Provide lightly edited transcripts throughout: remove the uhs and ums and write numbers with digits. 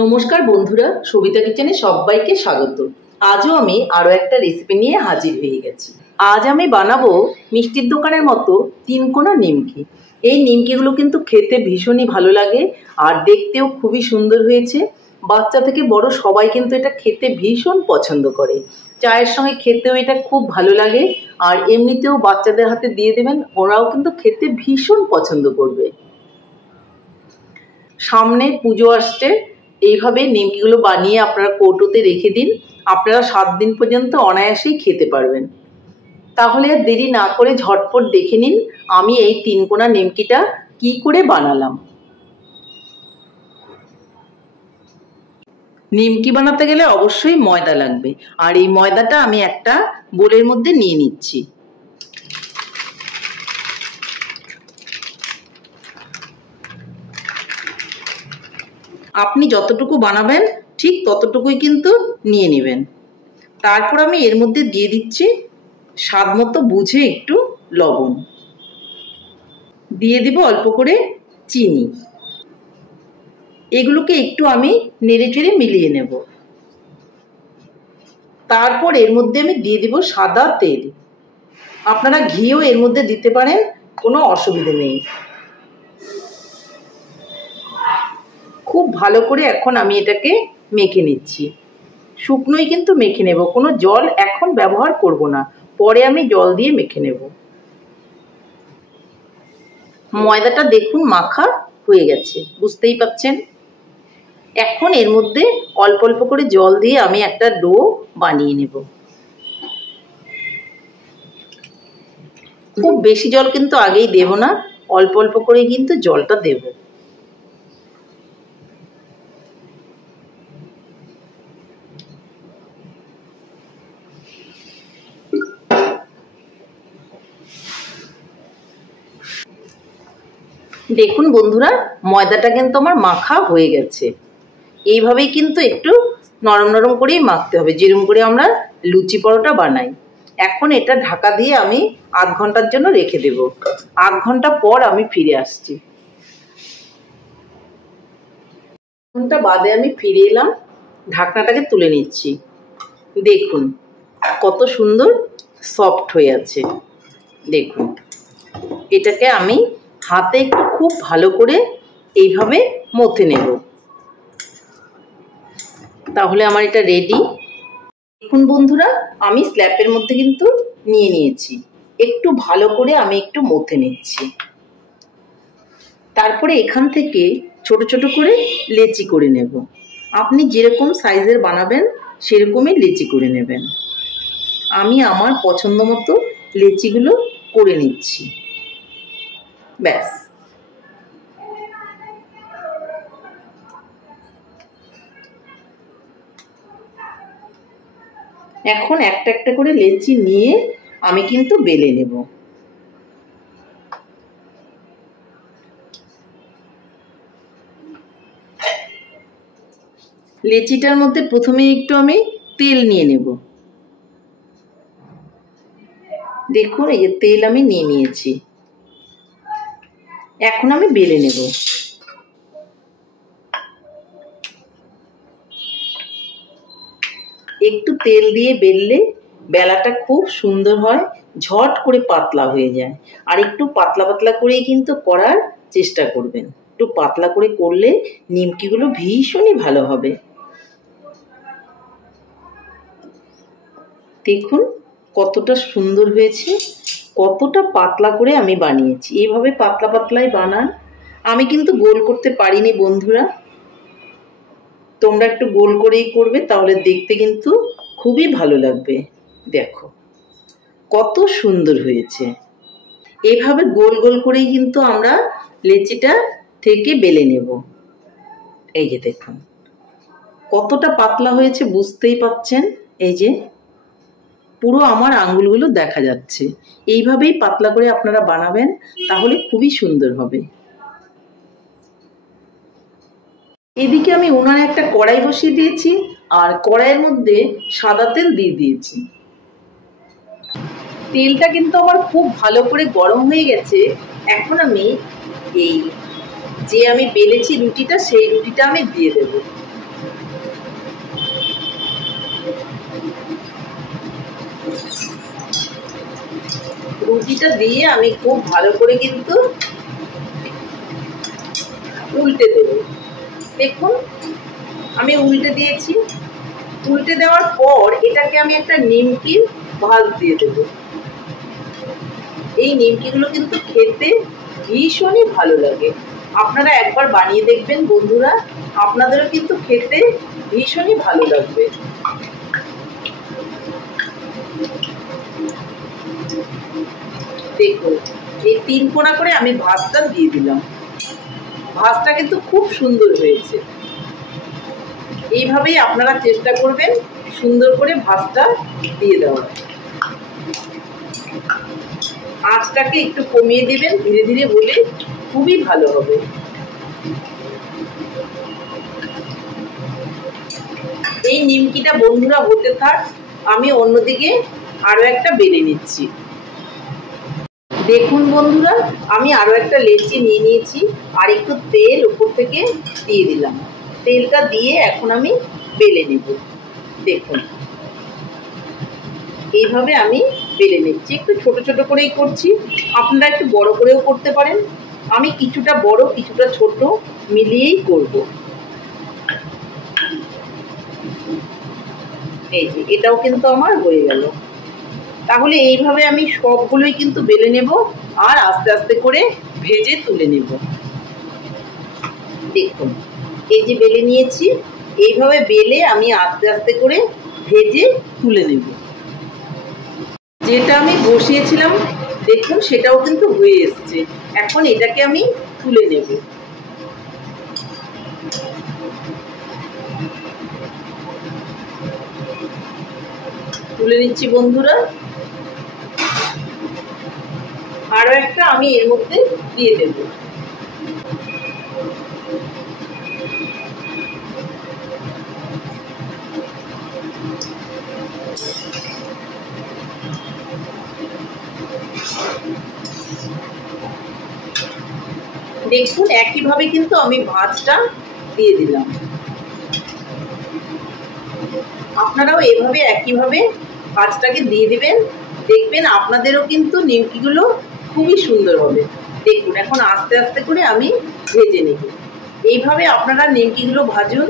নমস্কার বন্ধুরা, সবিতা কিচেনে সবাইকে স্বাগত। আজও আমি আরও একটা রেসিপি নিয়ে হাজির হয়ে গেছি। আজ আমি বানাবো মিষ্টির দোকানের মতো তিনকোনা নিমকি। এই নিমকিগুলো কিন্তু খেতে ভীষণই ভালো লাগে আর দেখতেও খুবই সুন্দর হয়েছে। বাচ্চা থেকে বড় সবাই কিন্তু এটা খেতে ভীষণ পছন্দ করে। চায়ের সঙ্গে খেতেও এটা খুব ভালো লাগে আর এমনিতেও বাচ্চাদের হাতে দিয়ে দেবেন, ওরাও কিন্তু খেতে ভীষণ পছন্দ করবে। সামনে পুজো আসছে, এইভাবে নিমকিগুলো বানিয়ে আপনারা কৌটোতে রেখে দিন। আপনারা 7 দিন পর্যন্ত অনায়াসেই খেতে পারবেন। তাহলে আর দেরি না করে ঝটপট দেখে নিন আমি এই তিনকোনা নিমকিটা কি করে বানালাম। নিমকি বানাতে গেলে অবশ্যই ময়দা লাগবে, আর এই ময়দাটা আমি একটা বোলের মধ্যে নিয়ে নিচ্ছি। আপনি যতটুকু বানাবেন ঠিক ততটুকুই কিন্তু নিয়ে নেবেন। তারপর আমি এর মধ্যে দিয়ে দিচ্ছি স্বাদ মতো বুঝে একটু লবণ, দিয়ে দিব অল্প করে চিনি। এগুলোকে একটু আমি নেড়েচেড়ে মিলিয়ে নেব। তারপর এর মধ্যে আমি দিয়ে দিব সাদা তেল। আপনারা ঘিও এর মধ্যে দিতে পারেন, কোনো অসুবিধা নেই। খুব ভালো করে এখন আমি এটাকে মেখে নিচ্ছি। শুকনোই কিন্তু মেখে নেব, কোনো জল এখন ব্যবহার করব না, পরে আমি জল দিয়ে মেখে নেব। ময়দাটা দেখুন মাখা হয়ে গেছে, বুঝতেই পাচ্ছেন। এখন এর মধ্যে অল্প অল্প করে জল দিয়ে আমি একটা ডো বানিয়ে নেব। খুব বেশি জল কিন্তু আগেই দেব না, অল্প অল্প করে কিন্তু জলটা দেব। দেখুন বন্ধুরা, ময়দাটা কিন্তু আমার মাখা হয়ে গেছে। এইভাবেই কিন্তু একটু নরম নরম করেই মাখতে হবে, যেরকম করে আমরা লুচি পরোটা বানাই। এখন এটা ঢাকা দিয়ে আমি আধ ঘন্টার জন্য রেখে দেব। আধ ঘন্টা পর আমি ফিরে আসছি। ঘন্টা বাদে আমি ফিরে এলাম, ঢাকনাটাকে তুলে নিচ্ছি। দেখুন কত সুন্দর সফট হয়ে আছে। দেখুন, এটাকে আমি হাতে একটু খুব ভালো করে এইভাবে মথে নেব, তাহলে আমার এটা রেডি। দেখুন বন্ধুরা, আমি স্ল্যাপের মধ্যে কিন্তু নিয়ে নিয়েছি। একটু ভালো করে আমি একটু মথে নিচ্ছি। তারপরে এখান থেকে ছোট ছোট করে লেচি করে নেব। আপনি যেরকম সাইজের বানাবেন সেরকমই লেচি করে নেবেন। আমি আমার পছন্দ মতো লেচিগুলো করে নিচ্ছি। ব্যাস, এখন একটা একটা করে লেচি নিয়ে আমি কিন্তু বেলে নেব। লেচিটার মধ্যে প্রথমে একটু আমি তেল নিয়ে নেব। দেখুন এই যে তেল আমি নিয়ে নিয়েছি। এখন আমি বেলে নেব। একটু তেল দিয়ে বেললে বেলাটা খুব সুন্দর হয়, ঝট করে পাতলা হয়ে যায়। আর একটু পাতলা পাতলা করেই কিন্তু করার চেষ্টা করবেন। একটু পাতলা করে করলে নিমকিগুলো ভীষণই ভালো হবে। দেখুন কতটা সুন্দর হয়েছে, কতটা পাতলা করে আমি বানিয়েছি। এইভাবে পাতলা পাতলাই বানান। আমি কিন্তু গোল করতে পারিনি বন্ধুরা, তোমরা একটু গোল করেই করবে, তাহলে দেখতে কিন্তু খুবই ভালো লাগবে। দেখো কত সুন্দর হয়েছে। এভাবে গোল গোল করেই কিন্তু আমরা লেচিটা থেকে বেলে নেব। এই যে দেখুন কতটা পাতলা হয়েছে, বুঝতেই পাচ্ছেন। এই যে পুরো আমার আঙ্গুলগুলো দেখা যাচ্ছে। এইভাবেই পাতলা করে আপনারা বানাবেন, তাহলে খুবই সুন্দর হবে। এদিকে আমি উনানে একটা কড়াই বসিয়ে দিয়েছি, আর কড়াইয়ের মধ্যে সাদা তেল দিয়ে দিয়েছি। তেলটা কিন্তু আমার খুব ভালো করে গরম হয়ে গেছে। এখন আমি এই যে আমি বেলেছি রুটিটা, সেই রুটিটা আমি দিয়ে দেব। রুটিটা দিয়ে আমি খুব ভালো করে কিন্তু উল্টে দেব। দেখুন আমি উল্টে দিয়েছি। উল্টে দেওয়ার পর এটাকে আমি একটা নিমকির ভাঁজ দিয়ে দেব। এই নিমকিগুলো কিন্তু খেতে ভীষণই ভালো লাগে। আপনারা একবার বানিয়ে দেখবেন বন্ধুরা, আপনাদেরও কিন্তু খেতে ভীষণই ভালো লাগবে। দেখুন এই 3 কোণা করে আমি ভাঁজটা দিয়ে দিলাম। ভাঁজটা কিন্তু খুব সুন্দর হয়েছে। এইভাবেই আপনারা চেষ্টা করবেন সুন্দর করে ভাঁজটা দিয়ে দেওয়ার। আঁচটাকে একটু কমিয়ে দিবেন ধীরে ধীরে, হলে খুবই ভালো হবে। এই নিমকিটা বন্ধুরা হতে থাক, আমি অন্যদিকে আরো একটা বেলে নিচ্ছি। দেখুন বন্ধুরা আমি আরো একটা লেচি নিয়ে নিয়েছি আর একটু তেল উপর থেকে দিয়ে দিলাম। তেলটা দিয়ে এখন আমি বেলে নেব। দেখুন এইভাবে আমি বেলে নিচ্ছি। একটু ছোট ছোট করেই করছি, আপনারা একটু বড় করেও করতে পারেন। আমি কিছুটা বড় কিছুটা ছোট মিলিয়েই করব। এই যে এটাও কিন্তু আমার হয়ে গেল। তাহলে এইভাবে আমি সবগুলোই কিন্তু বেলে নেব আর আস্তে আস্তে করে ভেজে তুলে নেব। দেখুন এই যে বেলে নিয়েছি, এইভাবে বেলে আমি আস্তে আস্তে করে ভেজে তুলে নেব। যেটা আমি বসিয়েছিলাম দেখুন সেটাও কিন্তু হয়ে এসছে। এখন এটাকে আমি তুলে নেব। তুলে নিচ্ছি বন্ধুরা। আরো একটা আমি এর মধ্যে দিয়ে দেব। দেখুন একইভাবে কিন্তু আমি ভাঁজটা দিয়ে দিলাম। আপনারাও এভাবে একইভাবে ভাঁজটাকে দিয়ে দিবেন, দেখবেন আপনাদেরও কিন্তু নিমকিগুলো খুবই সুন্দর হবে। দেখুন এখন আস্তে আস্তে করে আমি ভেজে নেব। এইভাবে আপনারা নিমকিগুলো ভাজুন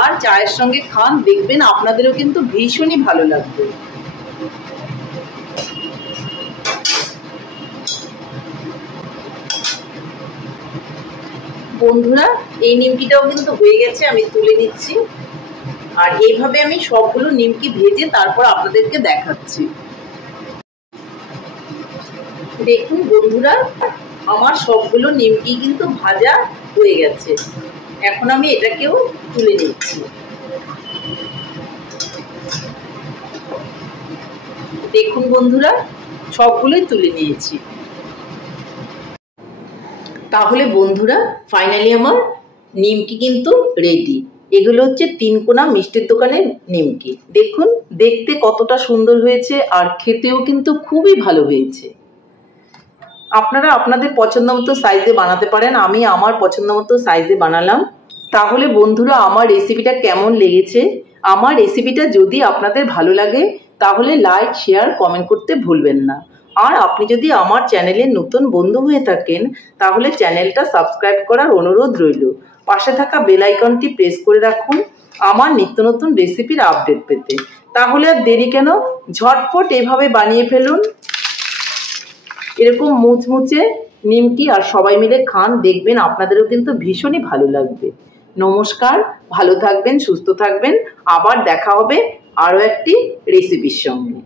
আর চায়ের সঙ্গে খান, দেখবেন আপনাদেরও কিন্তু ভীষণই ভালো লাগবে। বন্ধুরা এই নিমকিটাও কিন্তু হয়ে গেছে, আমি তুলে নিচ্ছি। আর এইভাবে আমি সবগুলো নিমকি ভেজে তারপর আপনাদেরকে দেখাচ্ছি। দেখুন বন্ধুরা আমার সবগুলো নিমকি কিন্তু ভাজা হয়ে গেছে। এখন আমি এটাকেও তুলে নিচ্ছি। দেখুন বন্ধুরা সবগুলোই তুলে নিয়েছি। তাহলে বন্ধুরা ফাইনালি আমার নিমকি কিন্তু রেডি। এগুলো হচ্ছে 3 কোণা মিষ্টির দোকানের নিমকি। দেখুন দেখতে কতটা সুন্দর হয়েছে আর খেতেও কিন্তু খুবই ভালো হয়েছে। আপনারা আপনাদের পছন্দ মতো সাইজে বানাতে পারেন, আমি আমার পছন্দ মতো সাইজে বানালাম। তাহলে বন্ধুরা আমার রেসিপিটা কেমন লেগেছে? আমার রেসিপিটা যদি আপনাদের ভালো লাগে তাহলে লাইক শেয়ার কমেন্ট করতে ভুলবেন না। আর আপনি যদি আমার চ্যানেলের নতুন বন্ধু হয়ে থাকেন তাহলে চ্যানেলটা সাবস্ক্রাইব করার অনুরোধ রইল। পাশে থাকা বেল আইকনটি প্রেস করে রাখুন আমার নিত্য নতুন রেসিপির আপডেট পেতে। তাহলে আর দেরি কেন, ঝটপট এভাবে বানিয়ে ফেলুন এরকম মুচমুচে নিমকি আর সবাই মিলে খান, দেখবেন আপনাদেরও কিন্তু ভীষণই ভালো লাগবে। নমস্কার, ভালো থাকবেন, সুস্থ থাকবেন। আবার দেখা হবে আরও একটি রেসিপির সঙ্গে।